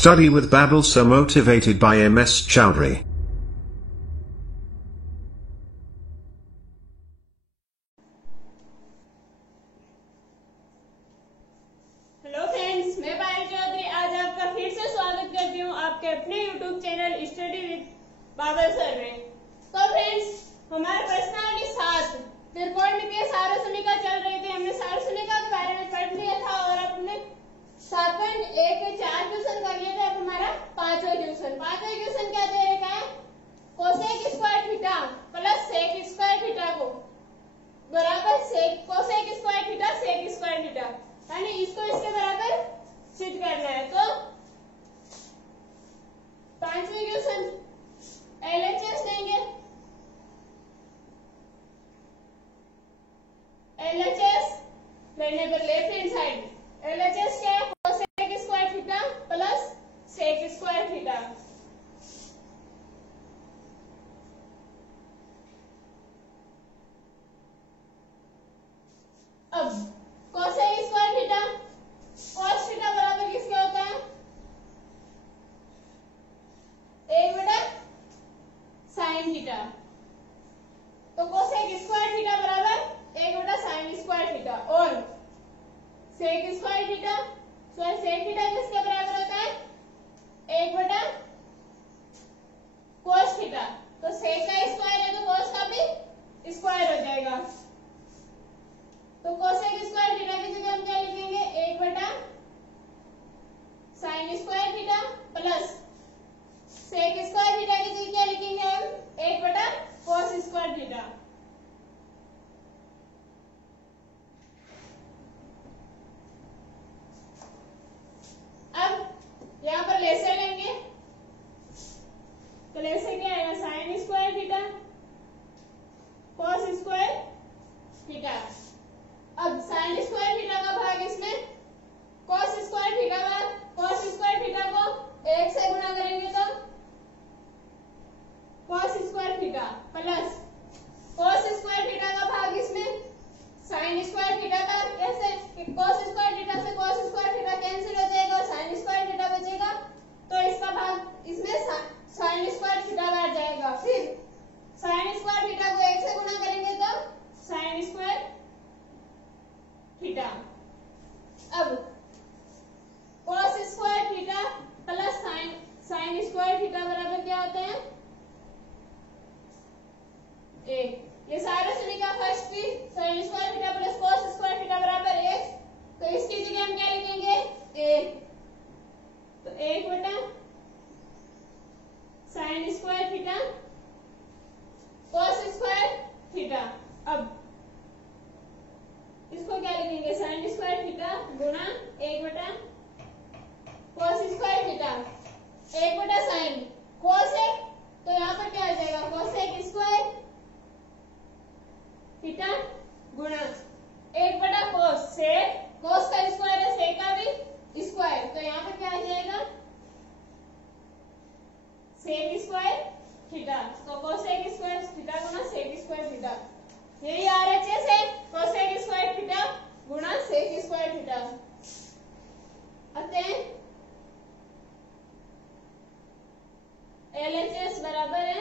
Study with Babbel, so motivated by MS Chowdhury. Hello friends, मैं पायल चौधरी आज आपका फिर से स्वागत करती हूँ आपके अपने YouTube channel study with Babal sir में। तो फ्रेंड्स, हमारा पर्सनालिटी 7 त्रिकोणमितीय सारसमीका चल रही थी। हमने सारसमीका के बारे में पढ़ लिया था और अपने 7.1 के 4 क्वेश्चन कर लिए थे। अब हमारा पांचवा क्वेश्चन क्या दे रखा है? Cosec square theta plus sec square theta को बराबर sec cosec square theta sec square theta, यानी इसको इसके बराबर सिद्ध करना है। तो पांचवी क्वेश्चन एलएचएस लेंगे। एलएचएस लेने पर लेफ्ट हैंड साइड एलएचएस क्या है? Cosec square theta plus sec square theta. अब cosec square theta cos theta बराबर किसके होता है? 1/sin theta. तो कोसेक स्क्वायर थीटा बराबर 1/sin स्क्वायर थीटा और sec square theta sec theta किसके बराबर होता है? 1/cos theta. तो सेक का स्क्वायर है तो cos का भी स्क्वायर हो जाएगा। तो कोसेक स्क्वायर थीटा की जगह हम क्या लिखेंगे? 1/sin square theta plus sec square theta की जगह क्या लिखेंगे हम? 1/cos square theta. अब यहाँ पर लेसे लेंगे तो लेसे क्या आएगा? sin square theta cos square theta. अब sin स्क्वायर थीटा का भाग इसमें cos स्क्वायर थीटा भाग cos स्क्वायर थीटा को 1 से गुणा करेंगे तो cos square theta plus cos square theta का भाग इसमें sin स्क्वायर थीटा का। कैसे कि cos स्क्वायर थीटा से cos स्क्वायर थीटा कैंसिल हो जाएगा और sin स्क्वायर थीटा बचेगा, तो इसका भाग इसमें sin स्क्वायर थीटा बैठ जाएगा। फिर sin स्क्वायर थीटा को 1 से गुणा करेंगे तो sin स्क्वायर थीटा। अब cos square theta plus sin square theta बराबर क्या होता है? 1। ये सारसमीका फर्स्ट की sin square theta plus cos square theta बराबर 1, तो इसकी जगह हम क्या लिखेंगे? 1। तो 1/sin square theta cos square theta. अब इसको क्या लिखेंगे? sin स्क्वायर थीटा गुणा 1/cos square theta 1/sin cos है तो यहाँ पर क्या आ जाएगा? कोसेक स्क्वायर थीटा गुणा 1/cos सेक cos का स्क्वायर है सेक का भी स्क्वायर, तो यहाँ पर क्या आ जाएगा? Sec square theta. तो कोसेक स्क्वायर थीटा गुणा सेक स्क्वायर थीटा, यही आरएचएस है। कोसेक स्क्वायर थीटा गुणा सेक स्क्वायर थीटा। अतः एलएचएस बराबर है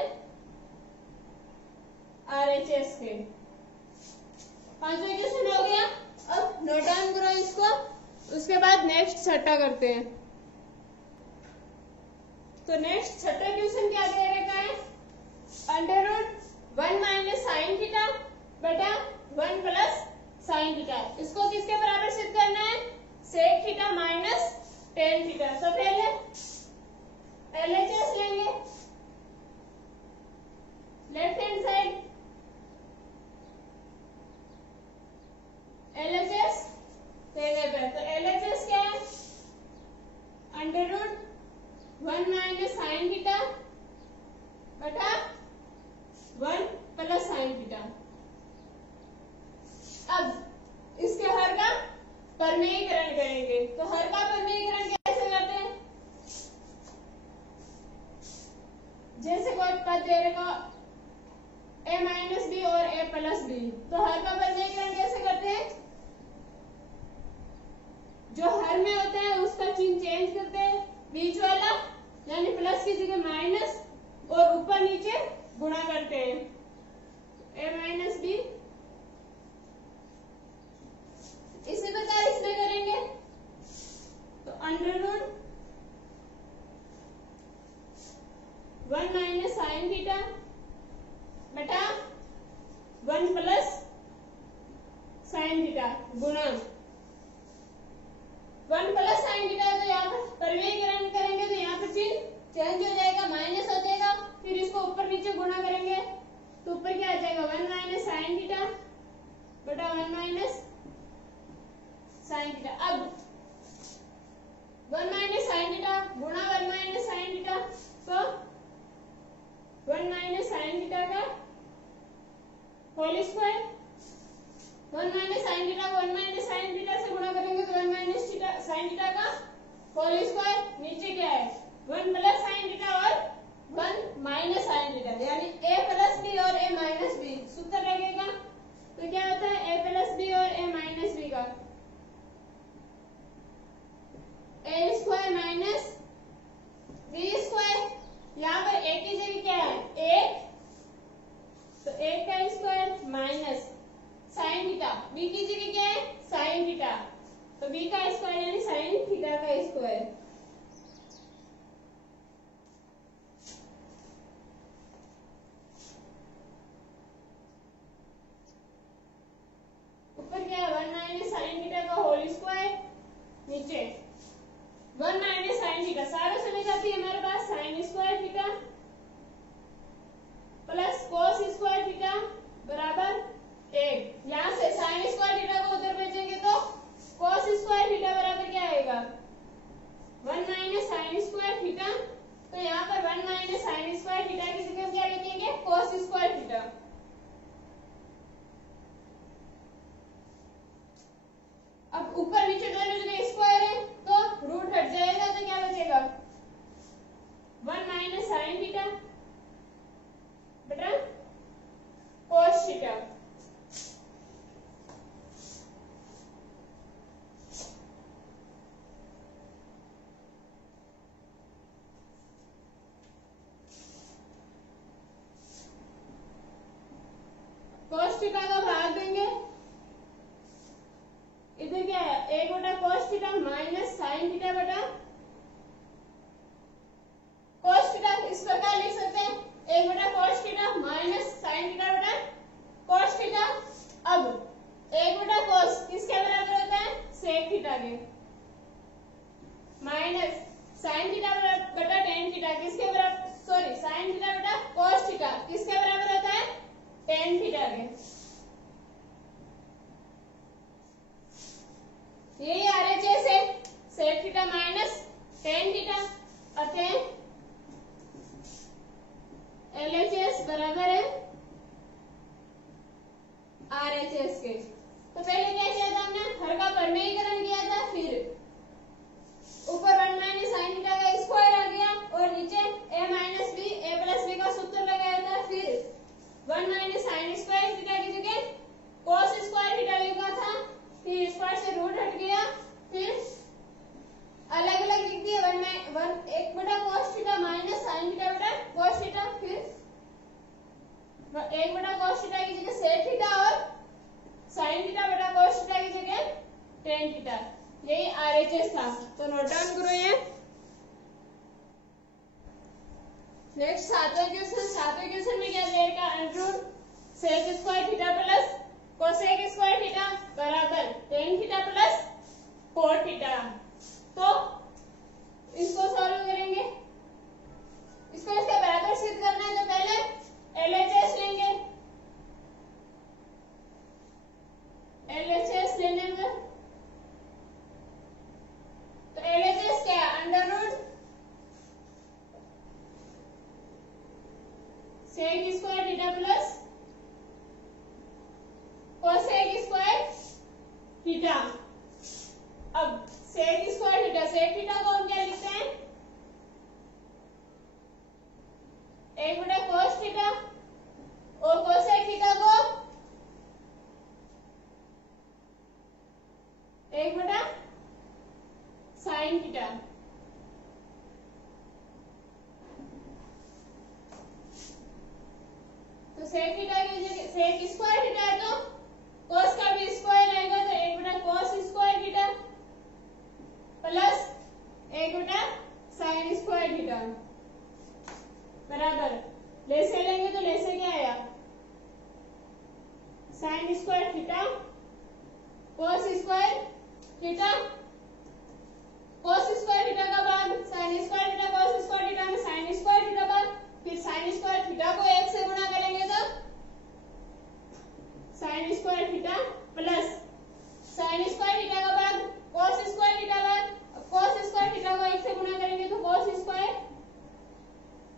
आरएचएस के। पांचवा क्वेश्चन हो गया। अब नोट डाउन करो इसको, उसके बाद नेक्स्ट छठा करते हैं। तो नेक्स्ट छठा क्वेश्चन क्या दे रखा है? √1 - sin थीटा बटा 1 प्लस sin थीटा। इसको किसके बराबर सिद्ध करना है? Sec theta minus tan theta. तो पहले एलएचएस लेंगे लेफ्ट हैंड साइड एलएचएस देने पे, तो एलएचएस क्या है? √1 - sin थीटा बटा 1 प्लस sin थीटा। अब इसके हर का परमेयीकरण करेंगे। तो हर का परमेयीकरण कैसे करते हैं? जैसे कोई पद दे रखा a - b और a + b, तो हर का परमेयीकरण कैसे करते हैं? जो हर में होते हैं उसका चिन्ह चेंज करते हैं बीच वाला यानी प्लस की जगह माइनस और ऊपर नीचे गुणा करते हैं, ए माइनस बी। इसी प्रकार इसमें करेंगे तो under root 1 minus sine theta बटा 1 प्लस साइन थीटा गुणा 1 प्लस साइन थीटा। तो यहाँ पर परिमेयकरण करेंगे तो यहाँ पर चिन्ह चेंज हो जाएगा, माइनस हो जाएगा, फिर इसको ऊपर नीचे गुणा करेंगे तो ऊपर क्या आ जाएगा 1 माइनस साइन थीटा बटा 1 माइनस साइन थीटा। अब 1 माइनस साइन थीटा गुणा 1 माइनस साइन थीटा, तो 1 माइनस साइन थीटा का whole square, 1 minus sine theta को 1 माइनस साइन थीटा से गुणा करेंगे तो 1 माइनस साइन थीटा का होल स्क्वायर। नीचे क्या है 1 प्लस साइन थीटा और 1 माइनस साइन थीटा, यानी ए प्लस बी और ए माइनस बी सूत्र लगेगा। तो क्या होता है ए प्लस बी और ए माइनस बी का ए स्क्वायर माइनस बी स्क्वायर। यहाँ पर ए की जगह क्या है एक, तो एक का square minus sine theta, B की जगह क्या है साइन थीटा, तो बी का स्क्वायर यानी साइन थीटा का स्क्वायर। ऊपर क्या है 1 माइनस साइन थीटा का होल स्क्वायर, नीचे 1 माइनस साइन थीटा, सारों से ले जाती है हमारे पास sine square theta plus cos square theta बराबर 1। यहाँ से साइन स्क्वायर थीटा को उधर भेजेंगे तो कोस स्क्वायर थीटा बराबर क्या आएगा 1 माइनस साइन स्क्वायर थीटा। तो यहाँ पर 1 माइनस साइन स्क्वायर थीटा की जगह क्या लिखेंगे कोस स्क्वायर थीटा। अब ऊपर नीचे दोनों जगह स्क्वायर है तो रूट हट जाएगा, तो क्या बचेगा 1 माइनस साइन थीटा बटा कोस थीटा। कोस थीटा का भाग देंगे, इधर क्या है एक बटा cos theta minus sine theta बटा कोस थीटा। इस प्रकार लिख सकते हैं एक बटा cos theta minus sine theta बटा कोस थीटा। अब एक बटा कोस किसके बराबर होता है सेक थीटा के, माइनस साइन थीटा बटा टेन थीटा किसके बराबर, सॉरी साइन थीटा बटा कोस थीटा किसके बराबर होता है टेन थीटा के। यही आरएचएस है sec theta minus tan theta, अतः एलएचएस बराबर है आरएचएस के। तो पहले क्या किया था हमने हर का परिमेयकरण किया था, फिर ऊपर 1 माइनस साइन थीटा का स्क्वायर आ गया और नीचे ए माइनस बी ए प्लस बी का सूत्र लगाया था, फिर 1 माइनस साइन स्क्वायर थीटा की जगह कोस स्क्वायर थीटा लिखा था, फिर स्क्वायर से रूट हट गया, फिर अलग अलग लिख दिया 1 बटा cos theta minus sine theta बटा कोस थीटा, फिर 1 बटा कोस थीटा की जगह सेक थीटा और साइन थीटा बटा कोस थीटा की जगह टेन थीटा। यही आरएचएस था, तो नोट डाउन करो ये। नेक्स्ट सातवें क्वेश्चन में क्या देगा under sec square theta plus cosec square theta बराबर tan theta plus cot theta. तो इसको सॉल्व करेंगे, इसको इसके बराबर सिद्ध करना है तो पहले एलएचएस लेंगे, एलएचएस लेने में तो एलएचएस क्या है under root sec square theta plus cosec square theta. अब सेक स्क्वायर थीटा को हम क्या लिखते हैं 1 बटा कोस थीटा और कोसेक थीटा को 1 बटा sine theta. cos square theta, cos square theta का बाद sin square theta, cos square theta में sin स्क्वायर थीटा बाद, फिर sin स्क्वायर थीटा को 1 से गुणा करेंगे तो sin square theta plus sin square theta का बाद cos स्क्वायर थीटा बाद, cos स्क्वायर थीटा को 1 से गुणा करेंगे तो cos स्क्वायर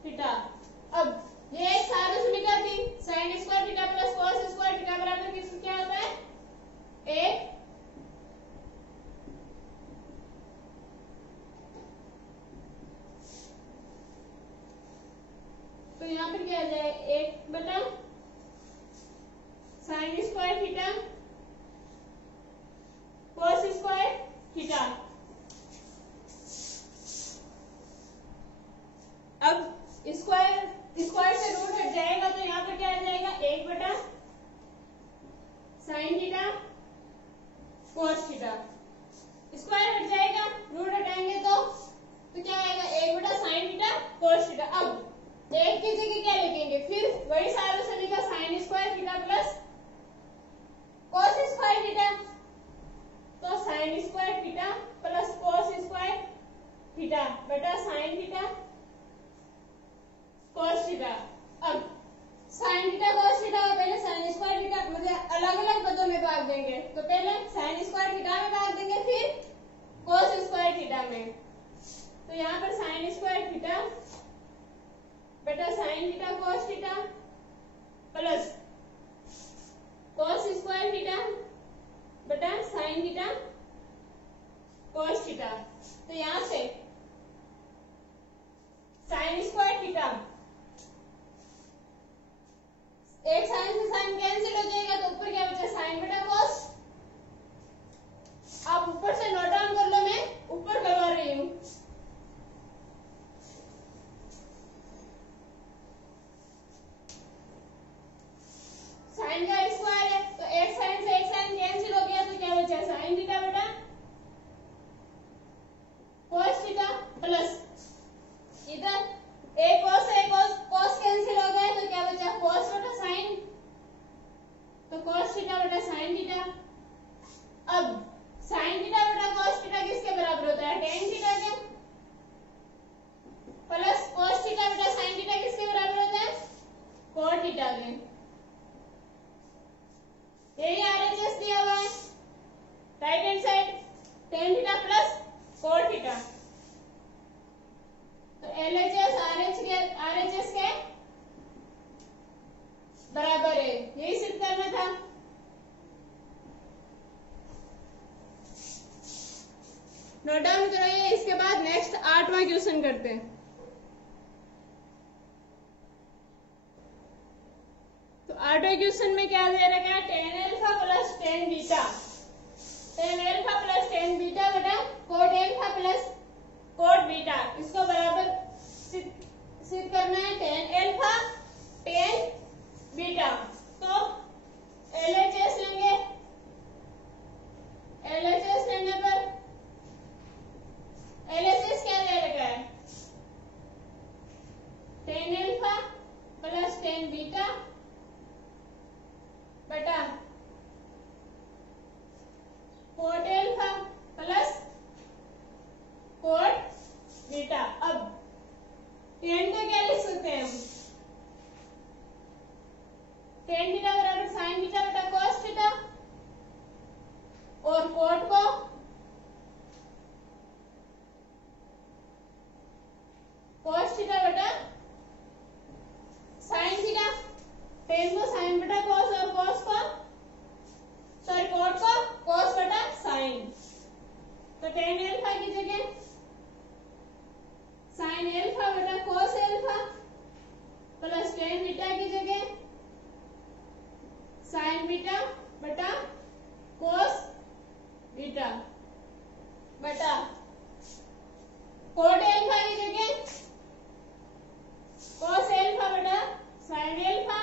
थीटा। अब ये एक सार्वसुलिका थी, sin square theta plus cos square theta बराबर किस क्या होता है, एक तो यहाँ पर क्या आ जाए, 1 बटा sin square theta cos square theta. अब स्क्वायर स्क्वायर से रूट हट जाएगा तो यहाँ पर क्या आ जाएगा, 1 बटा sin theta cos theta. Square हट जाएगा, रूट हटाएंगे तो क्या आएगा, 1 बटा sin थीटा cos थीटा। अब एक की जगह क्या लिखेंगे, फिर वही सार्वसुलिका sin square theta plus cos square theta, तो sin square theta plus cos square theta बटा sin थीटा cos थीटा। अब sin थीटा cos थीटा को पहले sin स्क्वायर थीटा मतलब अलग अलग पदों में भाग देंगे, तो पहले sin स्क्वायर थीटा में भाग देंगे, फिर cos स्क्वायर थीटा में। तो यहाँ पर sin स्क्वायर थीटा बटा sin theta cos theta plus cos square theta बटा sin थीटा cos थीटा। तो यहां से sin स्क्वायर थीटा, एक sin से sin कैंसिल हो जाएगा तो ऊपर क्या बचा, sin बटा cos। आप ऊपर से नोट डाउन कर लो, मैं ऊपर करवा रही हूं। sin का स्क्वायर है तो एक sin से एक sin कैंसिल हो गया तो क्या बचा, sin थीटा बटा cos थीटा प्लस इधर एक cos से एक cos कैंसिल हो गया तो क्या बचा, cos बटा sin, तो cos थीटा बटा sin थीटा। अब sin थीटा बटा cos थीटा किसके बराबर होता है, tan थीटा के, प्लस cos थीटा बटा sin थीटा किसके बराबर होता है, cot थीटा के। यही आरएचएस दिया हुआ है right hand side, tan theta plus cot theta. तो एलएचएस आरएचएस के बराबर है, यही सिद्ध करना था। नोट डाउन करो, इसके बाद नेक्स्ट 8वां क्वेश्चन करते हैं। तो 8वें क्वेश्चन में क्या दे रखा है, tan alpha plus tan beta, tan alpha plus tan beta बटा cot alpha plus cot beta, इसको बराबर सिद्ध करना है, tan अल्फा tan बीटा। तो एलएचएस लेंगे, एलएचएस लेने पर एलएचएस क्या दे रखा है, tan alpha plus tan beta बटा cot alpha plus cot beta. अब tan को क्या लिख सकते हैं हम, tan थीटा बराबर sin थीटा बटा cos थीटा, और cot को cos थीटा बटा sin थीटा, tan को sin बटा cos और cos को सॉरी cot को cos बटा sin। तो tan अल्फा की जगह sin अल्फा बटा cos alpha plus tan beta की जगह sin बीटा बटा cos बीटा बटा cot अल्फा की जगह cos अल्फा बटा sin alpha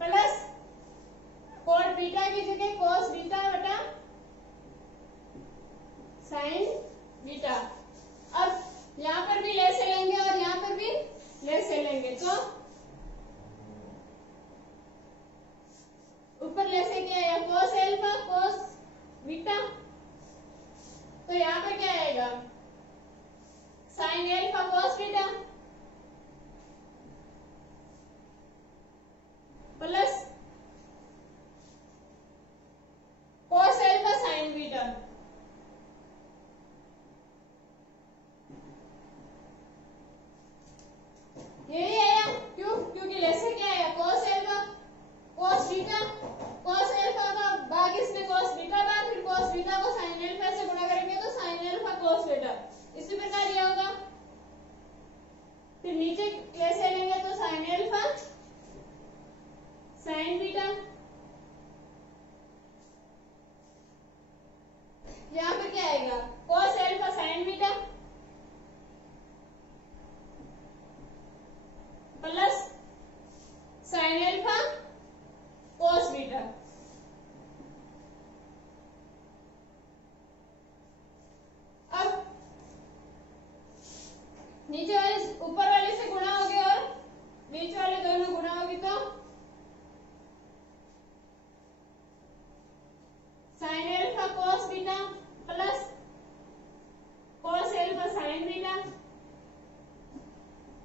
plus cot beta की जगह cos बीटा बटा sin बीटा। अब यहाँ पर भी ले से लेंगे और यहाँ पर भी ले से लेंगे, तो ऊपर ले से क्या है, cos alpha cos sine alpha cos beta plus cos alpha sign beta. यही आया, क्यों? क्योंकि लेसे क्या आया, cos alpha cos beta, cos alpha का भाग इसमें कॉस बीटा भाग, फिर कॉस बीटा को साइन एल्फा से गुणा करेंगे तो साइन एल्फा कॉस बीटा, इसी प्रकार ये होगा। फिर नीचे कैसे लेंगे तो साइन एल्फा साइन बीटा, यहाँ पर क्या आएगा, cos alpha sign beta plus sine alpha cos beta. अब नीचे वाले ऊपर वाले से गुणा होगी और बीच वाले दोनों गुणा होगी तो sine alpha cos beta plus cos alpha sign beta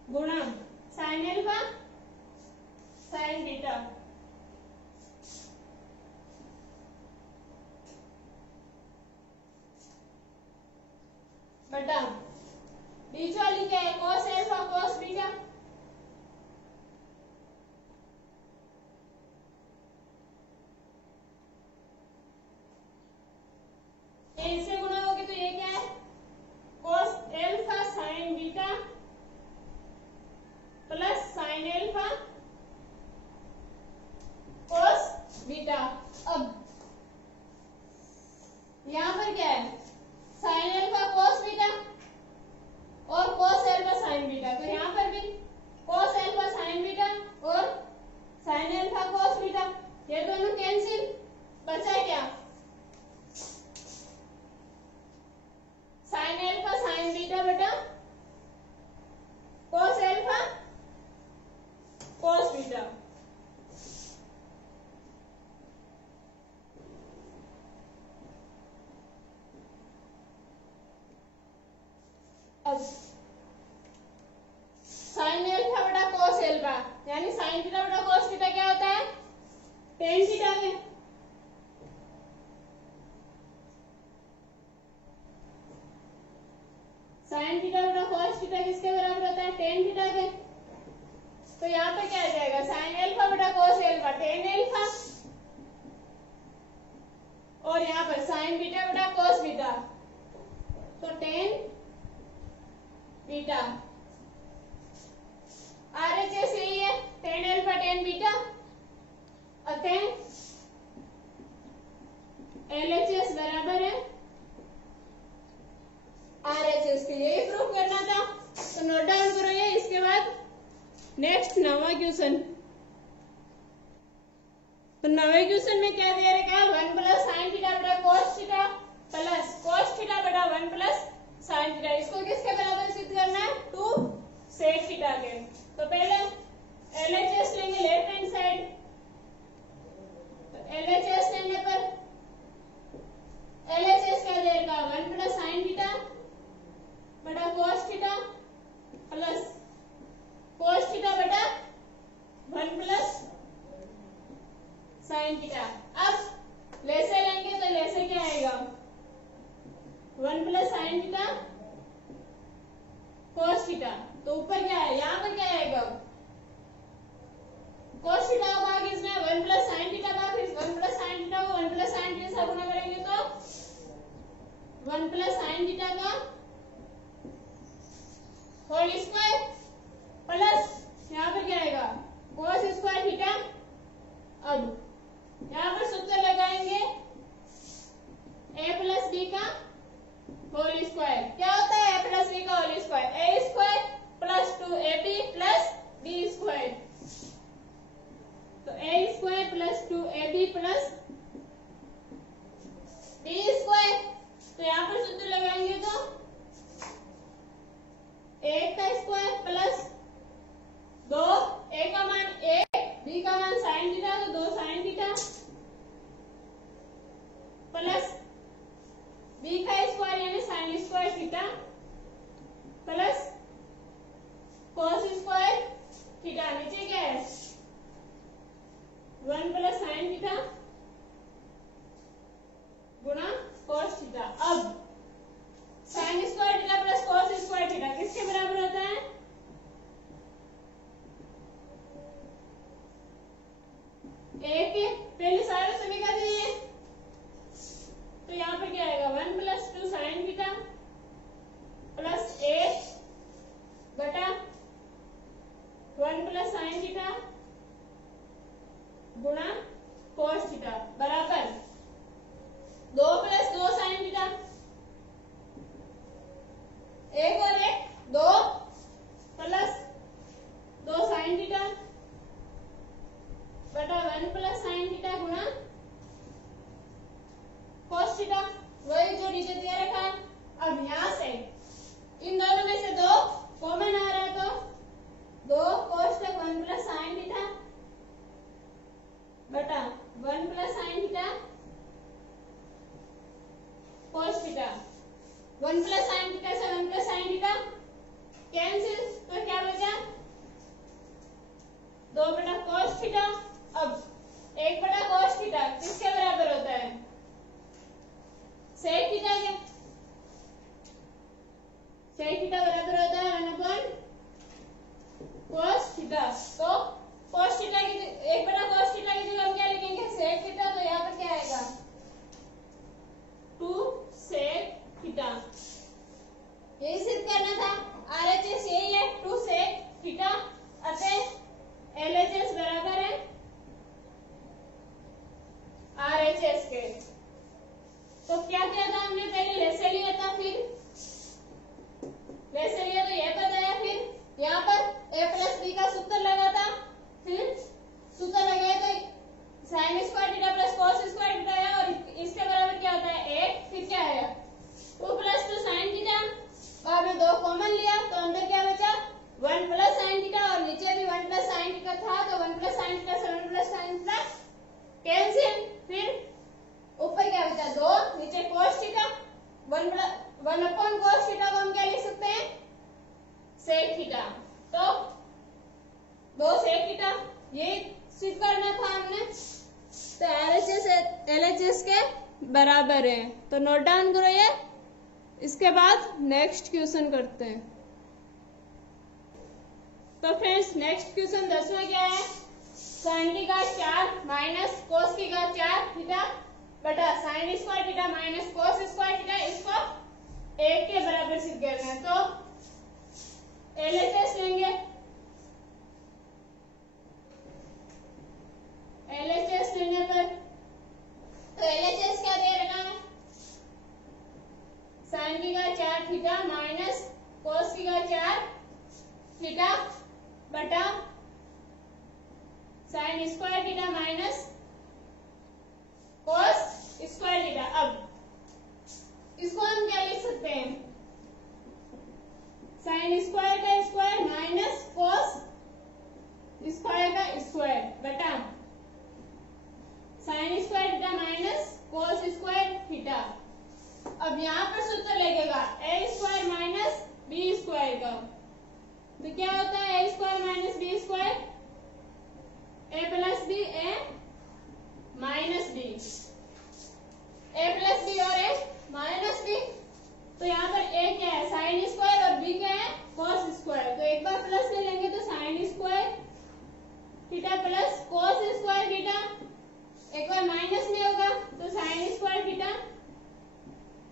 गुणा साइन एल्फा साइन बीटा। बटा बीच वाली क्या है, कॉस एल्फा कॉस बीटा इससे गुणा होगी तो ये क्या है, cos alpha sign beta plus sine alpha cos beta. अब यहां पर क्या है, साइन एल्फा कॉस बीटा और कॉस एल्फा साइन बीटा, तो यहां पर भी कॉस एल्फा साइन बीटा और साइन एल्फा कॉस बीटा, ये दोनों कैंसिल, बचा क्या, साइन एल्फा साइन बीटा बटा कॉस एल्फा कॉस बीटा। अब साइन एल्फा बटा कॉस एल्फा यानी साइन थीटा बटा कॉस थीटा क्या होता है, टेन थीटा में, साइन थीटा बटा कॉस थीटा किसके बराबर होता है, टेन थीटा के। तो यहाँ पे क्या आ जाएगा, साइन एल्फा बटा कॉस एल्फा टेन एल्फा और यहाँ पर साइन बीटा बटा कॉस बीटा तो टेन बीटा। आरएचएस यही है, टेन एल्फा टेन बीटा, अतः एलएचएस बराबर है आरएचएस के। यही प्रूफ करना था, तो नोट डाउन करोगे। इसके बाद नेक्स्ट 9वां क्वेश्चन, तो 9वें क्वेश्चन में क्या दिया रखा है, 1 प्लस साइन थीटा बटा cos theta plus cos theta बटा 1 प्लस साइन थीटा। इसको किसके बराबर सिद्ध करना है, 2 सेक थीटा के। तो पहले एलएचएस लेंगे लेफ्ट हैंड साइड, तो एलएचएस लेने पर एलएचएस क्या देगा, 1 प्लस साइन थीटा बटा cos theta plus cos theta बटा 1 प्लस साइन थीटा। अब लेसे लेंगे तो लेसे क्या आएगा, 1 plus sine theta cos theta, तो ऊपर क्या है, यहाँ पर क्या आएगा, कॉस थीटा का भाग इसमें 1 प्लस साइन थीटा भाग, फिर 1 प्लस साइन थीटा को 1 प्लस साइन थीटा से गुणा करेंगे तो 1 प्लस साइन थीटा का होल स्क्वायर प्लस यहाँ पर क्या आएगा, कॉस स्क्वायर थीटा। अब यहाँ पर सूत्र लगाएंगे a प्लस बी का होल स्क्वायर। क्या होता है a प्लस बी का whole square, a square plus 2ab plus b square, तो a square plus 2ab plus b square. तो यहाँ पर सूत्र लगाएंगे तो a का स्क्वायर प्लस 2 a का मान 1 b का मान साइन थीटा तो 2 साइन थीटा प्लस b का स्क्वायर यानी sign square theta plus cos square theta, नीचे क्या है 1 प्लस साइन थीटा गुणा cos थीटा। अब sine square theta plus cos square theta किसके बराबर होता है? एक के पहले सारे समीकरण दिए, तो यहाँ पे क्या आएगा 1 प्लस 2 साइन थीटा प्लस 1 बटा 1 प्लस साइन थीटा गुणा cos थीटा बराबर 2 प्लस 2 साइन थीटा, एक और एक 2 प्लस 2 साइन थीटा बटा 1 प्लस साइन थीटा गुणा cos थीटा, वही जो नीचे दिया रखा है। अब यहां से इन दोनों में से 2 कॉमन आ रहा है, तो 2 cos तक 1 प्लस साइन थीटा बटा 1 plus sine theta cos theta. 1 plus sine theta से 1 प्लस साइन थीटा कैंसिल, तो क्या बचा 2 बटा cos थीटा। अब 1 बटा cos थीटा किसके बराबर होता है? sec थीटा के। sec थीटा बराबर होता है 1 अपॉन cos थीटा। तो cos थीटा की 1 बटा cos थीटा की जगह हम क्या लिखेंगे sec थीटा, तो यहाँ पर क्या आएगा 2 sec थीटा। यही सिद्ध करना था, RHS यही है 2 sec थीटा, अतः LHS बराबर है RHS के। तो क्या किया था हमने, पहले लेसे लिया था, फिर लेसे लिया तो यह बताया, फिर यहाँ पर a प्लस बी का सूत्र लगा था, फिर सूत्र लगाया तो sine square theta plus cos square theta है, और इसके बराबर क्या होता है 1, फिर क्या आया 2 प्लस 2 साइन थीटा, बाद में 2 कॉमन लिया तो अंदर क्या बचा 1 प्लस साइन थीटा, और नीचे भी 1 प्लस साइन थीटा था, तो 1 प्लस साइन थीटा से 1 प्लस साइन थीटा कैंसिल, फिर ऊपर क्या बचा 2, नीचे cos theta 1 upon cos theta को हम क्या लिख सकते हैं sec थीटा। तो 2 sec थीटा ये सिद्ध करना था हमने, तो LHS के बराबर है। तो नोट डाउन करो ये, इसके बाद नेक्स्ट क्वेश्चन करते हैं। तो फ्रेंड्स नेक्स्ट क्वेश्चन 10वां क्या है, साइन की घात 4 माइनस कोस की घात 4 थीटा बटा sine square theta minus cos square theta, इसको 1 के बराबर सिद्ध करना है। तो LHS लेंगे, LHS लेने पर तो LHS क्या दे रखा है, साइन की घात 4 थीटा माइनस कोस की घात 4 थीटा बटा sine square theta minus cos square theta. अब इसको हम क्या लिख सकते हैं, साइन स्क्वायर का स्क्वायर माइनस cos स्क्वायर का स्क्वायर बटा sine square theta minus cos square theta. अब यहाँ पर सूत्र लगेगा a square minus B square का, तो क्या होता है a square minus B square, a plus B A minus B, a plus B और a माइनस बी। तो यहाँ पर a क्या है साइन स्क्वायर और b क्या है cos स्क्वायर, तो एक बार प्लस ले लेंगे तो sine square theta plus cos square theta, एक बार माइनस में होगा तो sine square theta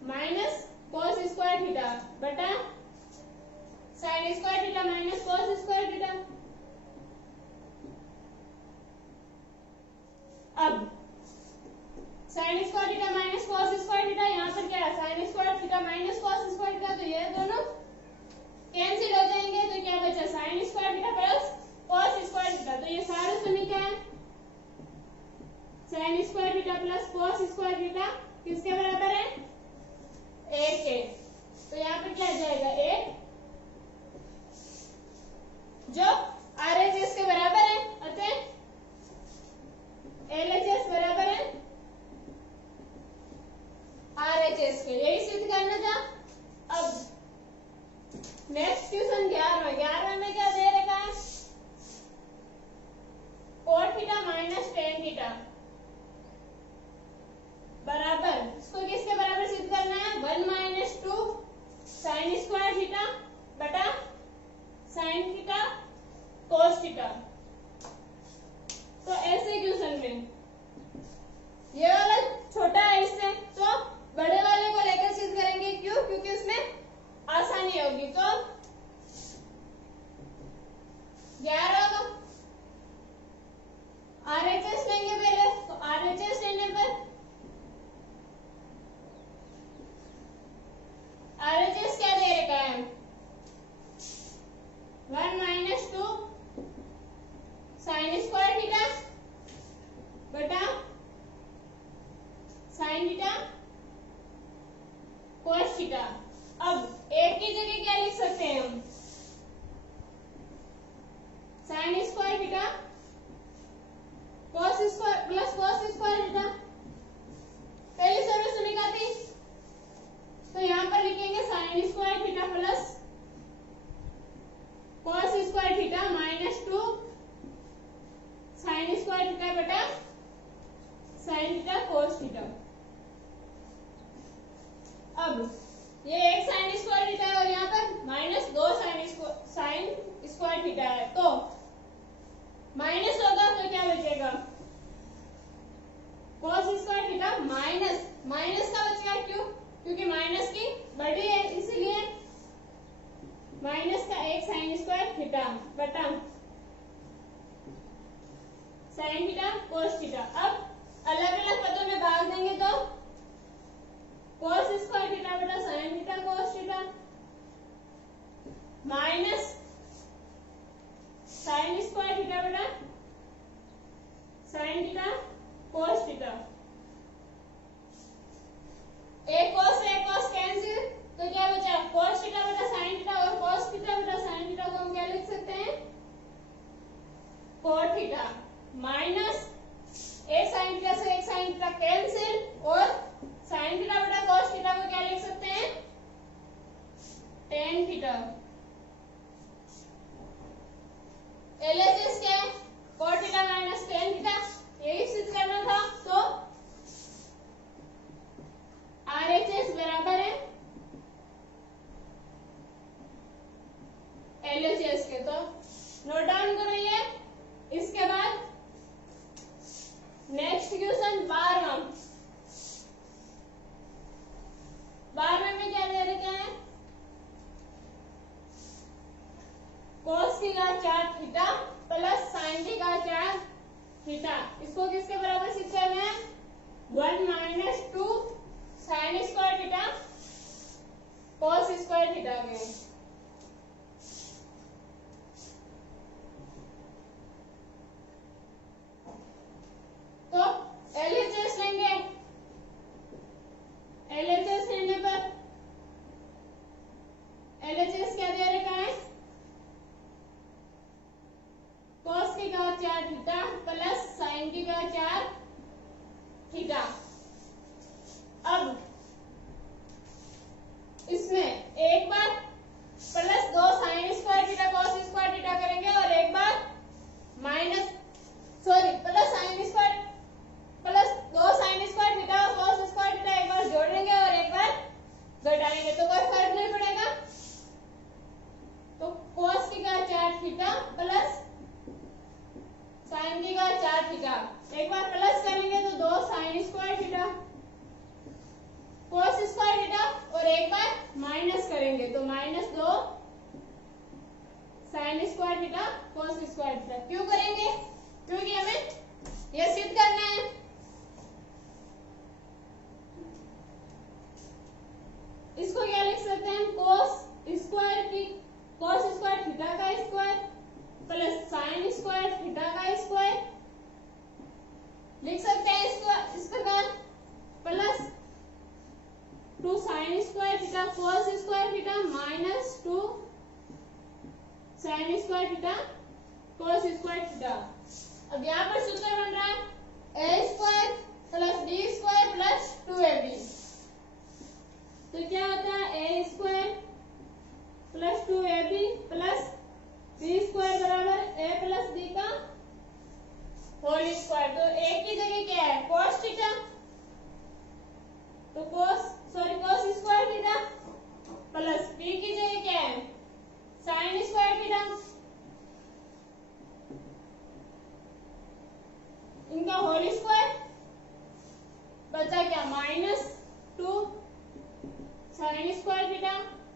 minus cos square theta बटा sine square theta minus cos square theta. अब sine square theta minus cos square theta, यहाँ पर क्या है sine square theta minus cos square theta, तो ये दोनों कैंसिल हो जाएंगे, तो क्या बचा sine square theta plus cos square theta. तो ये सारे समीकरण है sine square theta plus cos square theta किसके बराबर है 1 के। तो यहाँ पर क्या आ जाएगा 1 जो RHS के बराबर है, अतः LHS बराबर है RHS के, यही सिद्ध करना था। अब नेक्स्ट क्वेश्चन 11वां में क्या दे माइनस टेन थीटा बराबर, इसको किसके बराबर सिद्ध करना है, 1 माइनस 2 साइन स्क्वायर थीटा बटा साइन थीटा कोस थीटा। तो ऐसे क्वेश्चन में ये वाला छोटा है इससे, तो बड़े वाले को लेकर सिद्ध करेंगे। क्यों? क्योंकि उसमें आसानी होगी। तो 11 का RHS लेंगे पहले। तो RHS लेने पर RHS क्या दे रखा है, 1 माइनस 2 साइन स्क्वायर थीटा बटा साइन थीटा कोस थीटा। अब एक की जगह क्या लिख सकते हैं हम, sign square theta cos square plus cos square theta. पहले सर्विस तो निकालती, तो यहां पर लिखेंगे sign square theta plus cos square theta minus 2 sine square theta बटा साइन थीटा कोस थीटा। अब ये एक साइन स्क्वायर थीटा है और यहाँ पर माइनस 2 साइन स्क्वायर थीटा है, तो माइनस होगा तो क्या बचेगा, कोस स्क्वायर थीटा माइनस माइनस का बचेगा। क्यों? क्योंकि माइनस की बड़ी है, इसलिए माइनस का एक साइन स्क्वायर थीटा बटा साइन थीटा कोस थीटा। अब अलग अलग पदों में भाग देंगे तो कोस स्क्वायर थीटा बटा sine theta cos theta minus sign square theta बटा साइन थीटा कोस थीटा। एक कोस कैंसिल, तो क्या बचा, कोस थीटा बटा साइन थीटा, और कोस थीटा बटा साइन थीटा को हम क्या लिख सकते हैं, कोट थीटा माइनस एक साइन थीटा से एक साइन थीटा कैंसिल, और साइन थीटा बटा कोस थीटा को क्या लिख सकते हैं, टेन थीटा। LHS क्या है, cot theta minus tan theta, यही सिद्ध करना था। तो RHS बराबर है LHS के, तो नोट डाउन करो ये। इसके बाद नेक्स्ट क्वेश्चन 12वें में क्या दे रखा है, कोस की घात 4 थीटा प्लस साइन की घात 4 थीटा। इसको किसके बराबर सिद्ध करना है, 1 minus 2 sine square theta cos square theta के। तो LHS लेंगे, LHS लेने पर LHS क्या दे रखा है, कोस की घात 4 थीटा प्लस साइन की घात 4 थीटा। अब इसमें एक बार plus 2 sine square theta cos square theta करेंगे, और एक बार minus plus sine square plus 2 sine square theta और कोस स्क्वायर थीटा एक बार जोड़ेंगे और एक बार घटाएंगे, तो कोई फर्क नहीं पड़ेगा। तो कोस की घात 4 थीटा प्लस साइन की घात 4 थीटा, एक बार प्लस करेंगे तो 2 sine square theta cos square theta, और एक बार माइनस करेंगे तो minus 2 sine square theta cos square theta. क्यों करेंगे, क्योंकि हमें यह सिद्ध करना है। इसको क्या लिख सकते हैं, कोस स्क्वायर थीटा का square plus sine square theta का स्क्वायर लिख सकते हैं। इसको इस प्रकार plus 2 sine square theta cos square theta minus 2 sine square theta cos square theta. अब यहाँ पर सूत्र बन रहा है a square plus b square plus 2ab। तो क्या होता है, a square plus 2ab plus b square बराबर a प्लस b का होल स्क्वायर। तो एक की जगह क्या है cos थीटा, तो cos square theta plus b की जगह क्या है sin स्क्वायर थीटा, इनका होल स्क्वायर बचा क्या -2 sin स्क्वायर थीटा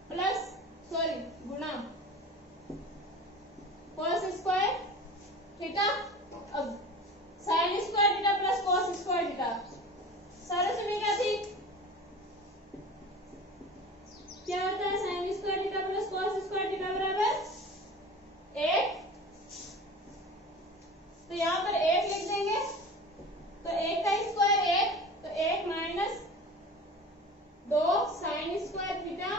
प्लस गुणा cos स्क्वायर थीटा। अब sin square theta plus cos square theta सारा समय क्या थी, क्या होता है sin square theta plus cos square theta बराबर 1। तो यहाँ पर 1 लिख देंगे, तो 1 का स्क्वायर 1, तो 1 minus 2 sin square theta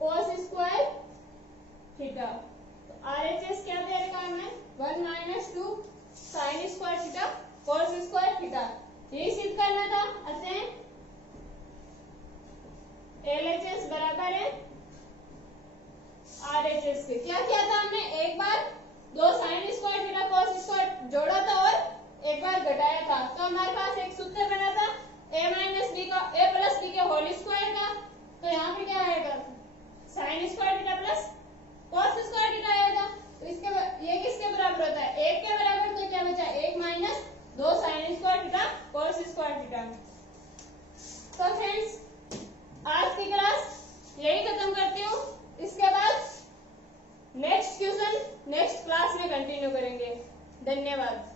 cos square theta. तो RHS क्या दे रखा है हमें 1 minus 2 sin square theta cos square theta. यही सिद्ध करना था। अतः LHS बराबर है RHS के। क्या किया था हमने, एक बार 2 sin square theta cos square जोड़ा था और एक बार घटाया था। तो हमारे पास एक सूत्र बना था a माइनस बी का a प्लस बी के होल स्क्वायर का। तो यहाँ पे क्या आएगा sin square theta plus cos square theta आएगा। तो इसके ये किसके बराबर होता है 1 के बराबर। तो क्या बचा 1 minus 2 sin square theta cos square theta. तो फ्रेंड्स आज की क्लास यही खत्म करती हूँ। इसके बाद नेक्स्ट क्वेश्चन नेक्स्ट क्लास में कंटिन्यू करेंगे। धन्यवाद।